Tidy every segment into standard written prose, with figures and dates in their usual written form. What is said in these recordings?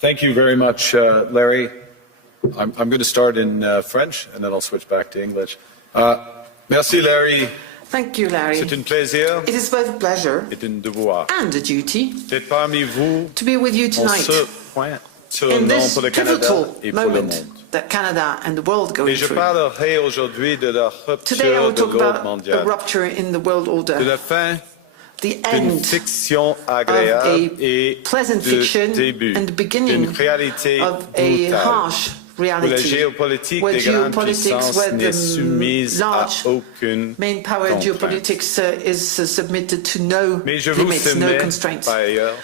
Thank you very much, Larry. I'm going to start in French and then I'll switch back to English. Merci, Larry. Thank you, Larry. C'est un plaisir. It is both a pleasure et un devoir and a duty d'être parmi vous to be with you tonight en ce point in this pour le Canada pivotal et pour le moment monde. that Canada and the world go Et je through. parlerai aujourd'hui de la Today I rupture will de talk l'ordre about the mondial, rupture in the world order, de la fin the d'une end fiction of agréable a et pleasant de fiction début and the beginning d'une réalité of a brutale. harsh Où la reality, géopolitique where des grandes geopolitics, puissances where n'est the soumise à large aucune main power contrainte. geopolitics is submitted to no Mais je vous limits, no soumets, constraints. par ailleurs,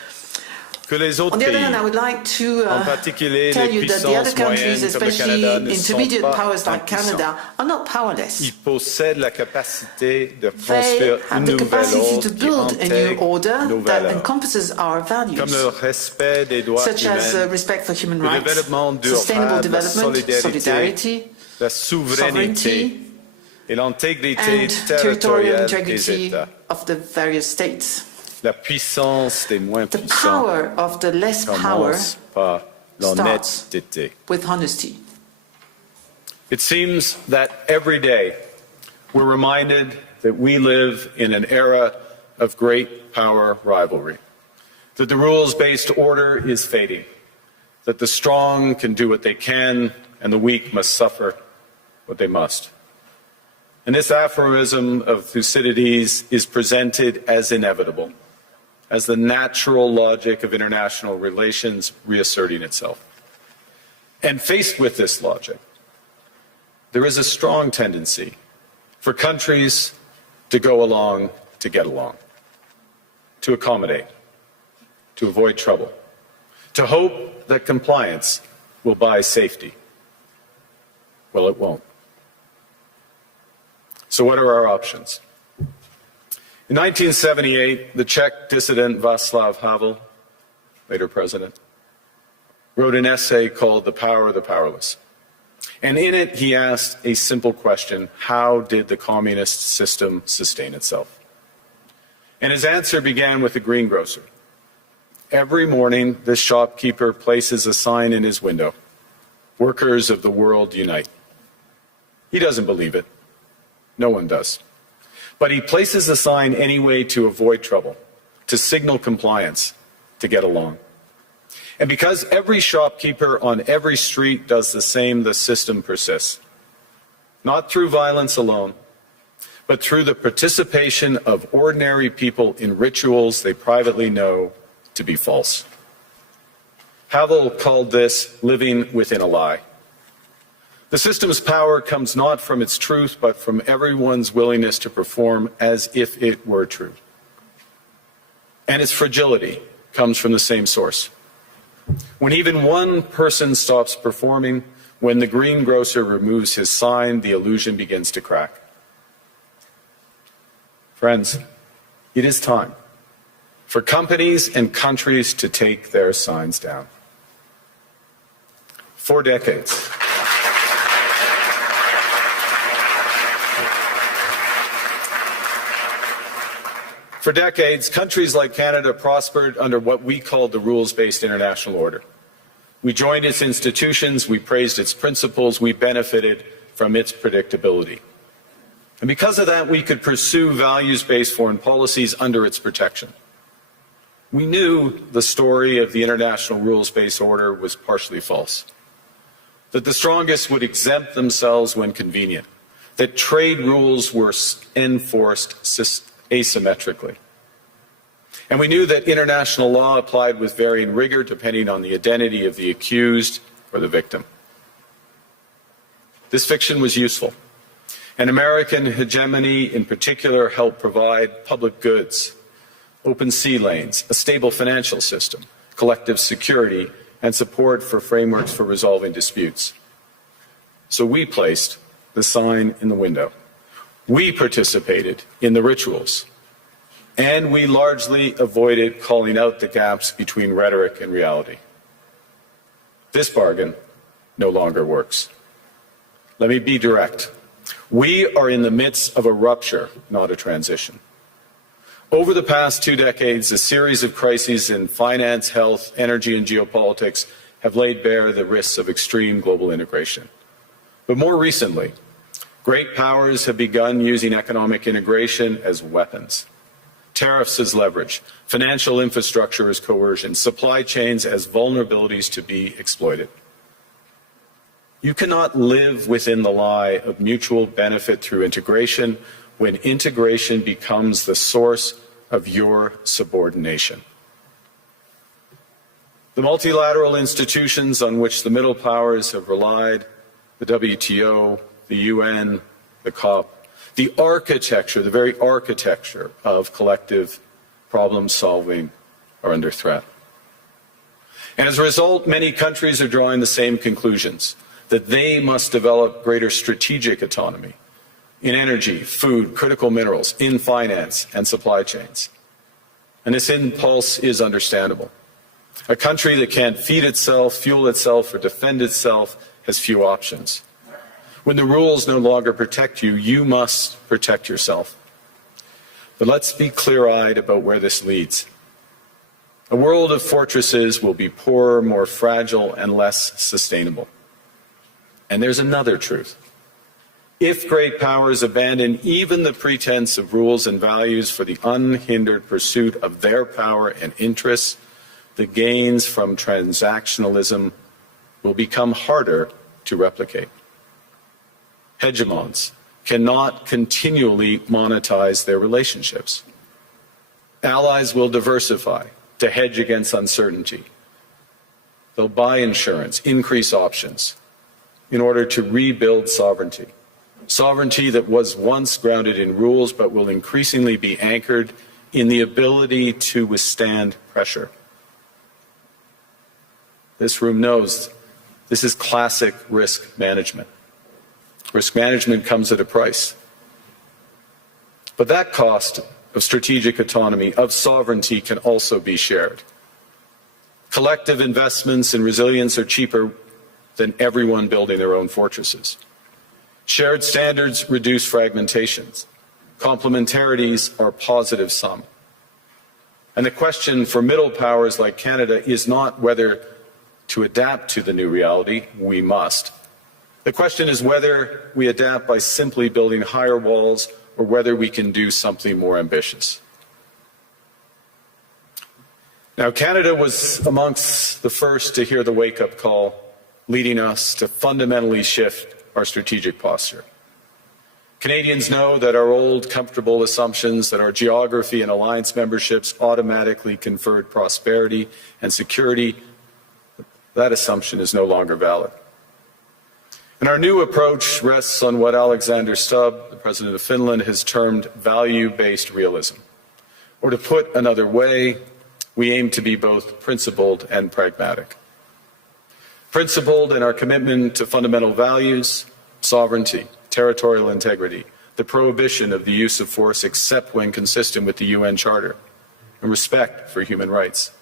que les autres On the other pays, hand, I would like to en particulier tell les you that the other puissances countries, moyennes comme le especially Canada, ne sont intermediate pas powers like impuissants. Canada, are not powerless. Ils possèdent la capacité de They construire have une the nouvelle capacity to ordre qui build a new intègre order nos that valeurs, encompasses our values, comme le respect des droits such as humains, respect for human le rights, développement sustainable durable, la development, solidarity, la souveraineté et l'intégrité and territorial territoriale des integrity États. of the various states. La puissance des moins The puissants power of the less power commence par l'honnêteté. with honesty. It seems that every day we're reminded that we live in an era of great power rivalry, that the rules-based order is fading, that the strong can do what they can and the weak must suffer what they must. And this aphorism of Thucydides is presented as inevitable, as the natural logic of international relations reasserting itself. And faced with this logic, there is a strong tendency for countries to go along to get along, to accommodate, to avoid trouble, to hope that compliance will buy safety. Well, it won't. So what are our options? In 1978, the Czech dissident Václav Havel, later president, wrote an essay called The Power of the Powerless. And in it, he asked a simple question: how did the communist system sustain itself? And his answer began with the greengrocer. Every morning, this shopkeeper places a sign in his window: "Workers of the world unite." He doesn't believe it. No one does. But he places a sign anyway to avoid trouble, to signal compliance, to get along. And because every shopkeeper on every street does the same, the system persists. Not through violence alone, but through the participation of ordinary people in rituals they privately know to be false. Havel called this living within a lie. The system's power comes not from its truth, but from everyone's willingness to perform as if it were true. And its fragility comes from the same source. When even one person stops performing, when the greengrocer removes his sign, the illusion begins to crack. Friends, it is time for companies and countries to take their signs down. For decades, countries like Canada prospered under what we called the rules-based international order. We joined its institutions, we praised its principles, we benefited from its predictability. And because of that, we could pursue values-based foreign policies under its protection. We knew the story of the international rules-based order was partially false, that the strongest would exempt themselves when convenient, that trade rules were enforced asymmetrically. And we knew that international law applied with varying rigor depending on the identity of the accused or the victim. This fiction was useful, and American hegemony in particular helped provide public goods, open sea lanes, a stable financial system, collective security, and support for frameworks for resolving disputes. So we placed the sign in the window. We participated in the rituals, and we largely avoided calling out the gaps between rhetoric and reality. This bargain no longer works. Let me be direct. We are in the midst of a rupture, not a transition. Over the past 2 decades, a series of crises in finance, health, energy, and geopolitics have laid bare the risks of extreme global integration. But more recently, great powers have begun using economic integration as weapons. Tariffs as leverage, financial infrastructure as coercion, supply chains as vulnerabilities to be exploited. You cannot live within the lie of mutual benefit through integration when integration becomes the source of your subordination. The multilateral institutions on which the middle powers have relied, the WTO, the UN, the COP, the architecture, the very architecture of collective problem solving are under threat. And as a result, many countries are drawing the same conclusions, that they must develop greater strategic autonomy in energy, food, critical minerals, in finance and supply chains. And this impulse is understandable. A country that can't feed itself, fuel itself, or defend itself has few options. When the rules no longer protect you, you must protect yourself. But let's be clear-eyed about where this leads. A world of fortresses will be poorer, more fragile, and less sustainable. And there's another truth. If great powers abandon even the pretense of rules and values for the unhindered pursuit of their power and interests, the gains from transactionalism will become harder to replicate. Hegemons cannot continually monetize their relationships. Allies will diversify to hedge against uncertainty. They'll buy insurance, increase options in order to rebuild sovereignty. Sovereignty that was once grounded in rules but will increasingly be anchored in the ability to withstand pressure. This room knows this is classic risk management. Risk management comes at a price. But that cost of strategic autonomy, of sovereignty, can also be shared. Collective investments in resilience are cheaper than everyone building their own fortresses. Shared standards reduce fragmentations. Complementarities are positive sum. And the question for middle powers like Canada is not whether to adapt to the new reality. We must. The question is whether we adapt by simply building higher walls or whether we can do something more ambitious. Now, Canada was amongst the first to hear the wake-up call, leading us to fundamentally shift our strategic posture. Canadians know that our old, comfortable assumptions that our geography and alliance memberships automatically conferred prosperity and security, that assumption is no longer valid. And our new approach rests on what Alexander Stubb, the President of Finland, has termed value-based realism. Or to put another way, we aim to be both principled and pragmatic. Principled in our commitment to fundamental values, sovereignty, territorial integrity, the prohibition of the use of force except when consistent with the UN Charter, and respect for human rights.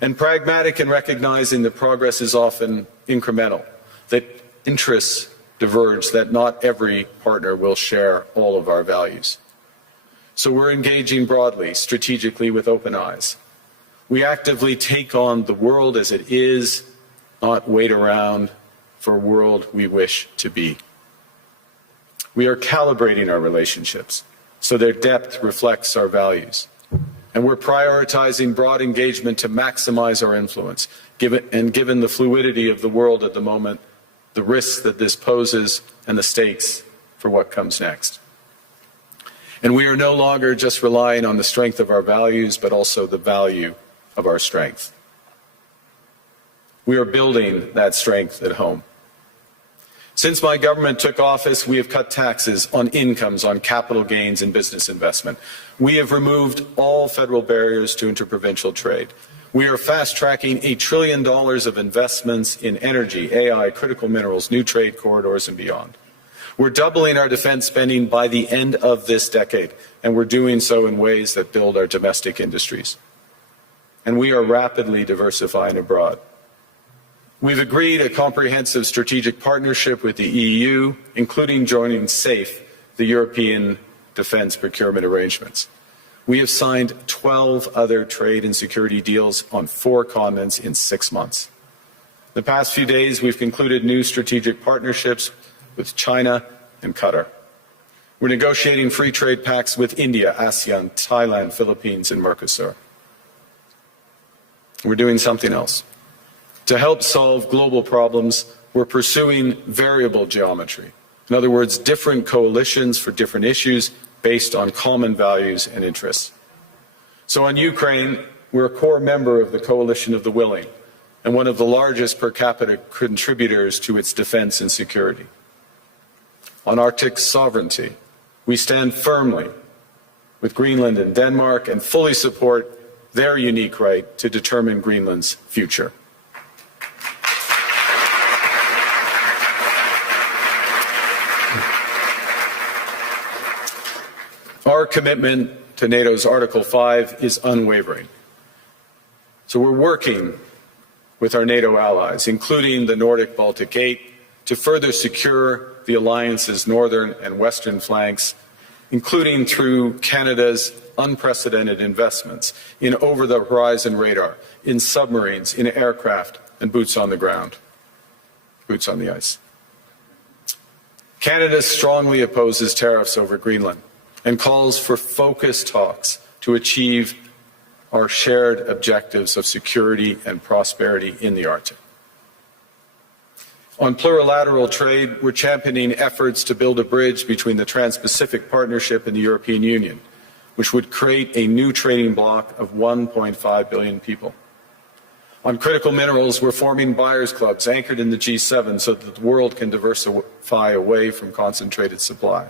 And pragmatic in recognizing that progress is often incremental, that interests diverge, that not every partner will share all of our values. So we're engaging broadly, strategically, with open eyes. We actively take on the world as it is, not wait around for a world we wish to be. We are calibrating our relationships so their depth reflects our values. And we're prioritizing broad engagement to maximize our influence, given the fluidity of the world at the moment, the risks that this poses, and the stakes for what comes next. And we are no longer just relying on the strength of our values, but also the value of our strength. We are building that strength at home. Since my government took office, we have cut taxes on incomes, on capital gains and business investment. We have removed all federal barriers to interprovincial trade. We are fast-tracking $1 trillion of investments in energy, AI, critical minerals, new trade corridors, and beyond. We're doubling our defense spending by the end of this decade, and we're doing so in ways that build our domestic industries. And we are rapidly diversifying abroad. We've agreed a comprehensive strategic partnership with the EU, including joining SAFE, the European Defence Procurement Arrangements. We have signed 12 other trade and security deals on 4 continents in 6 months. The past few days, we've concluded new strategic partnerships with China and Qatar. We're negotiating free trade pacts with India, ASEAN, Thailand, Philippines, and Mercosur. We're doing something else. To help solve global problems, we're pursuing variable geometry. In other words, different coalitions for different issues based on common values and interests. So on Ukraine, we're a core member of the Coalition of the Willing and one of the largest per capita contributors to its defense and security. On Arctic sovereignty, we stand firmly with Greenland and Denmark and fully support their unique right to determine Greenland's future. Our commitment to NATO's Article 5 is unwavering. So we're working with our NATO allies, including the Nordic-Baltic 8, to further secure the alliance's northern and western flanks, including through Canada's unprecedented investments in over-the-horizon radar, in submarines, in aircraft, and boots on the ground, boots on the ice. Canada strongly opposes tariffs over Greenland and calls for focused talks to achieve our shared objectives of security and prosperity in the Arctic. On plurilateral trade, we're championing efforts to build a bridge between the Trans-Pacific Partnership and the European Union, which would create a new trading bloc of 1.5 billion people. On critical minerals, we're forming buyers' clubs anchored in the G7 so that the world can diversify away from concentrated supply.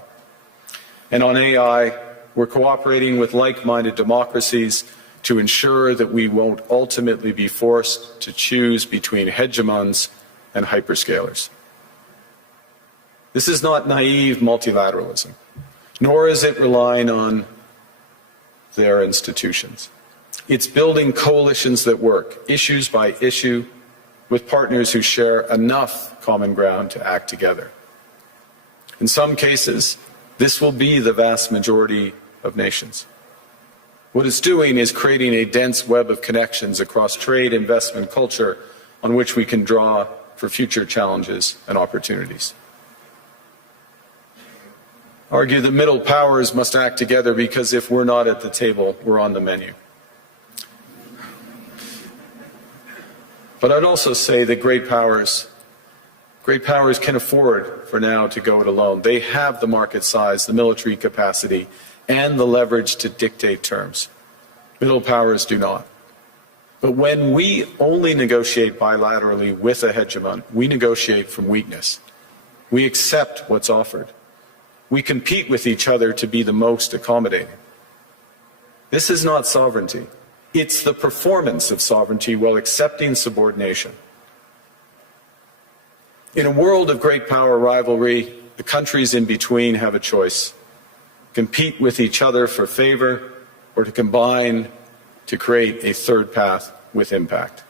And on AI, we're cooperating with like-minded democracies to ensure that we won't ultimately be forced to choose between hegemons and hyperscalers. This is not naive multilateralism, nor is it relying on their institutions. It's building coalitions that work, issues by issue, with partners who share enough common ground to act together. In some cases, this will be the vast majority of nations. What it's doing is creating a dense web of connections across trade, investment, culture, on which we can draw for future challenges and opportunities. Argue that middle powers must act together because if we're not at the table, we're on the menu. But I'd also say that great powers can afford for now to go it alone. They have the market size, the military capacity, and the leverage to dictate terms. Middle powers do not. But when we only negotiate bilaterally with a hegemon, we negotiate from weakness. We accept what's offered. We compete with each other to be the most accommodating. This is not sovereignty. It's the performance of sovereignty while accepting subordination. In a world of great power rivalry, the countries in between have a choice: compete with each other for favor, or to combine to create a third path with impact.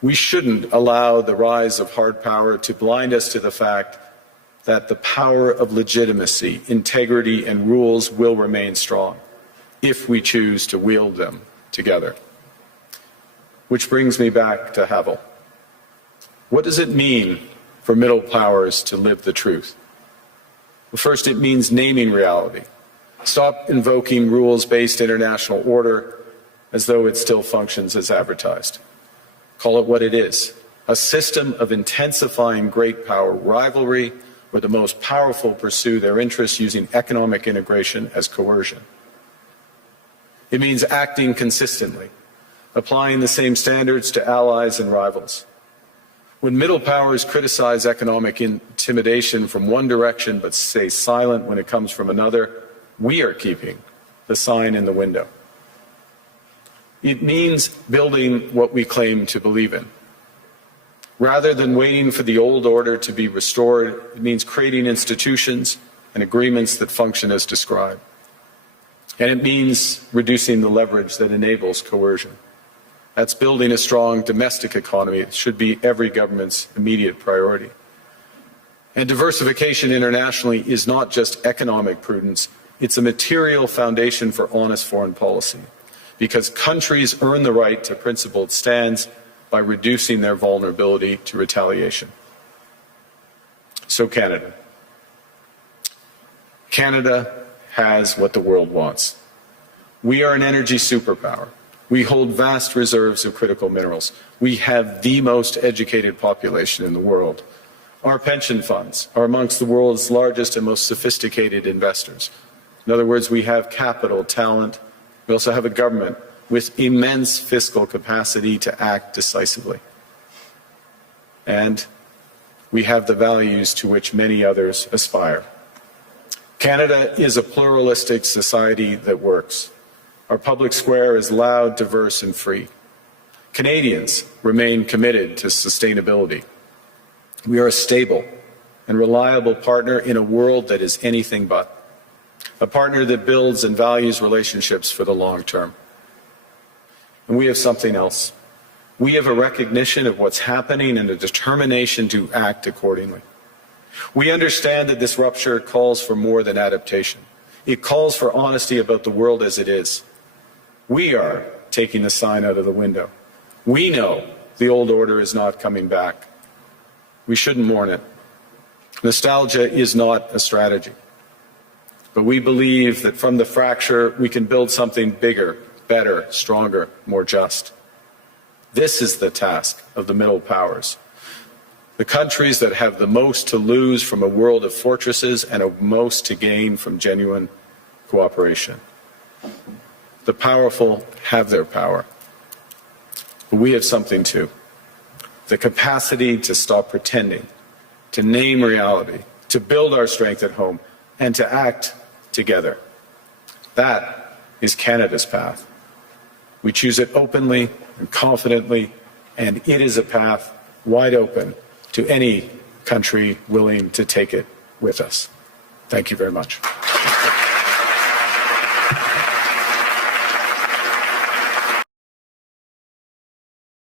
We shouldn't allow the rise of hard power to blind us to the fact that the power of legitimacy, integrity, and rules will remain strong if we choose to wield them together. Which brings me back to Havel. What does it mean for middle powers to live the truth? Well, first, it means naming reality. Stop invoking rules-based international order as though it still functions as advertised. Call it what it is: a system of intensifying great power rivalry where the most powerful pursue their interests using economic integration as coercion. It means acting consistently, applying the same standards to allies and rivals. When middle powers criticize economic intimidation from one direction but stay silent when it comes from another, we are keeping the sign in the window. It means building what we claim to believe in. Rather than waiting for the old order to be restored, it means creating institutions and agreements that function as described. And it means reducing the leverage that enables coercion. That's building a strong domestic economy. It should be every government's immediate priority. And diversification internationally is not just economic prudence, it's a material foundation for honest foreign policy. Because countries earn the right to principled stands by reducing their vulnerability to retaliation. So Canada. Canada has what the world wants. We are an energy superpower. We hold vast reserves of critical minerals. We have the most educated population in the world. Our pension funds are amongst the world's largest and most sophisticated investors. In other words, we have capital, talent. We also have a government with immense fiscal capacity to act decisively. And we have the values to which many others aspire. Canada is a pluralistic society that works. Our public square is loud, diverse, and free. Canadians remain committed to sustainability. We are a stable and reliable partner in a world that is anything but. A partner that builds and values relationships for the long term. And we have something else. We have a recognition of what's happening and a determination to act accordingly. We understand that this rupture calls for more than adaptation. It calls for honesty about the world as it is. We are taking the sign out of the window. We know the old order is not coming back. We shouldn't mourn it. Nostalgia is not a strategy. But we believe that from the fracture, we can build something bigger, better, stronger, more just. This is the task of the middle powers. The countries that have the most to lose from a world of fortresses and the most to gain from genuine cooperation. The powerful have their power. But we have something too. The capacity to stop pretending, to name reality, to build our strength at home, and to act together. That is Canada's path. We choose it openly and confidently, and it is a path wide open to any country willing to take it with us. Thank you very much.